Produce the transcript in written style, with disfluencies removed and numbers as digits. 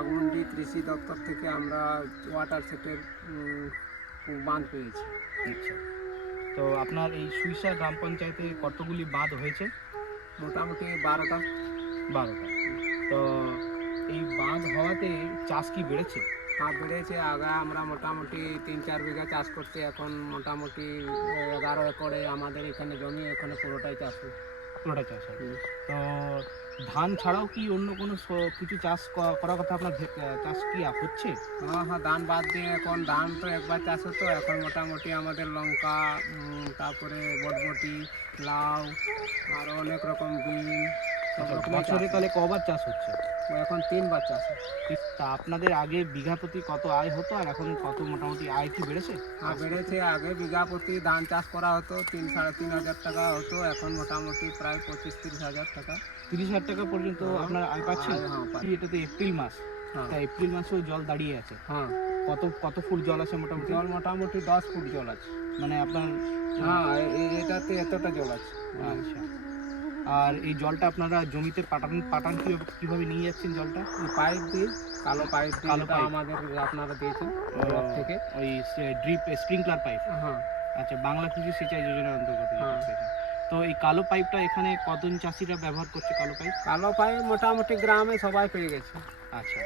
বাঘমুন্ডি কৃষি দপ্তর থেকে আমরা ওয়াটার সেটের বাঁধ পেয়েছি। আচ্ছা, তো আপনার এই সুইসা গ্রাম পঞ্চায়েতে কতগুলি বাঁধ হয়েছে? মোটামুটি 12টা। 12টা। তো এই বাঁধ হওয়াতে চাষ কি বেড়েছে? হ্যাঁ, বেড়েছে। আগে আমরা মোটামুটি 3-4 বিঘা চাষ করতে, এখন মোটামুটি 11 একরে আমাদের এখানে জমি, এখানে পুরোটাই চাষ হয়। পুরোটা চাষ হয়। তো ধান ছাড়াও কি অন্য কোনো কিছু চাষ করার কথা আপনার চাষ কি হচ্ছে? হ্যাঁ হ্যাঁ, ধান বাদ দিয়ে এখন ধান তো একবার চাষ হতো, এখন মোটামুটি আমাদের লঙ্কা, তারপরে বরবটি, লাউ, আরও অনেক রকম বিন, সব আচ্ছা, রকমের চাষ বছরে হয়। তাহলে কবার চাষ হচ্ছে? এখন 3বার চাষ হয়। তা আপনাদের আগে বিঘা প্রতি কত আয় হতো আর এখন কত মোটামুটি আয় কি বেড়েছে? আর বেড়েছে। আগে বিঘা প্রতি ধান চাষ করা হতো 3-3.5 হাজার টাকা হতো, এখন মোটামুটি প্রায় 25-30 হাজার টাকা। 30,000 টাকা পর্যন্ত হ্যাঁ, আপনার আয় পাচ্ছেন? হ্যাঁ, পাচ্ছি। এটা তো এপ্রিল মাস, হ্যাঁ তা এপ্রিল মাসেও জল দাঁড়িয়ে আছে। হ্যাঁ, কত কত ফুট জল আছে মোটামুটি? জল মোটামুটি 10 ফুট জল আছে। মানে আপনার হ্যাঁ, এটাতে এতটা জল আছে। আচ্ছা, আর এই জলটা আপনারা জমিতে পাঠান কিভাবে নিয়ে যাচ্ছেন জলটা? পাইপ দিয়ে, কালো পাইপ দিয়ে, কালো যেটা পাইপ। আমাদের আপনারা দিয়েছেন ব্লক থেকে। ওই ড্রিপ স্প্রিংকলার পাইপ। হ্যাঁ আচ্ছা, বাংলা কৃষি সিঁচাই যোজনার অন্তর্গত এই হ্যাঁ। পাইপটা। তো এই কালো পাইপটা এখানে কতজন চাষিরা ব্যবহার করছে কালো পাইপ? কালো পাইপ মোটামুটি গ্রামে সবাই পেয়ে গেছে। আচ্ছা,